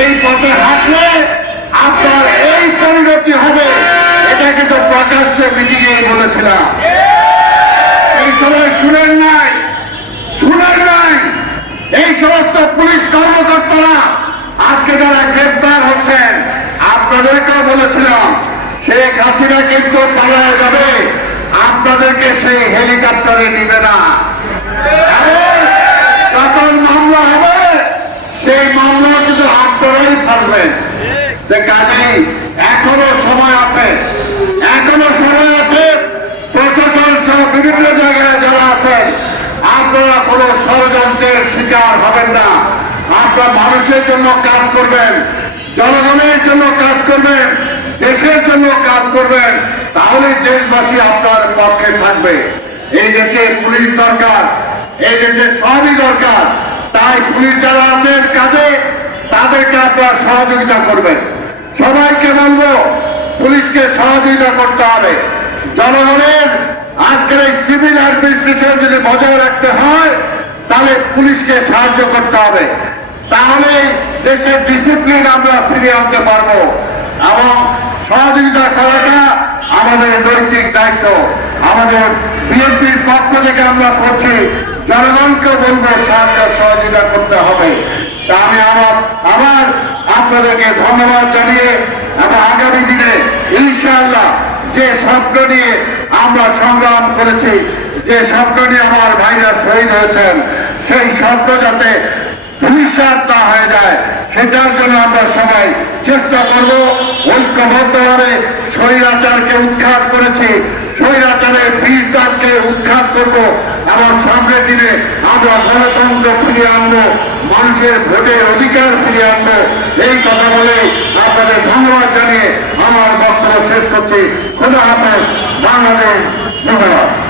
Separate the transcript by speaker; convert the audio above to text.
Speaker 1: এই পথে হাঁটলে আপনার এই পরিণতি হবে। এটা কিন্তু প্রকাশ্যে মিটিংয়ে বলেছিলাম। এই সময় শুনেন নাই শুনেন নাই। এই সমস্ত পুলিশ কর্মকর্তারা আজকে যারা গ্রেপ্তার হচ্ছেন, আপনাদেরকেও বলেছিলাম, শেখ হাসিনা কিন্তু পালায় যাবে। আপনাদেরকে সেই হেলিকপ্টারে নিবে না এবং যখন মামলা হবে সেই মামলা কিন্তু আপনারাই পারবেন যে কাজেই এখনও সময় আছে, এখনও সময় আছে, প্রশাসন সহ বিভিন্ন জায়গায় যারা আছেন আপনারা কোনো ষড়যন্ত্রের শিকার হবেন না। আপনারা মানুষের জন্য কাজ করবেন, জনগণের জন্য কাজ করবেন, দেশের জন্য কাজ করবেন তাহলে দেশবাসী আপনার পক্ষে থাকবে। এই দেশে পুলিশ দরকার, এই দেশে সবই দরকার। হয় সাহায্য করতে হবে। তাহলে দেশের ডিসিপ্লিন আমরা ফিরিয়ে আনতে পারব এবং সহযোগিতা করাটা আমাদের নৈতিক দায়িত্ব। আমাদের বিএনপির পক্ষ থেকে আমরা করছি। জনগণকে বলব, সাহায্য সহযোগিতা করতে হবে। তা আমি আমার আবার আপনাদেরকে ধন্যবাদ জানিয়ে এবং আগামী দিনে ইনশাআল্লাহ যে স্বপ্ন নিয়ে আমরা সংগ্রাম করেছি, যে স্বপ্ন নিয়ে আমার ভাইরা শহীদ হয়েছেন, সেই স্বপ্ন যাতে ভবিষ্যৎ না হয়ে যায়, সেটার জন্য আমরা সবাই চেষ্টা করব। ঐক্যবদ্ধভাবে স্বৈরাচারকে উৎখাত করেছি। বীরদানকে উৎখাত করব। আবার সামনের দিনে আমরা গণতন্ত্র ফিরিয়ে আনব, মানুষের ভোটের অধিকার ফিরিয়ে আনব। এই কথা বলে আপনাদের ধন্যবাদ জানিয়ে আমার বক্তব্য শেষ করছি। খোদা হাফেজ, বাংলাদেশ ধন্যবাদ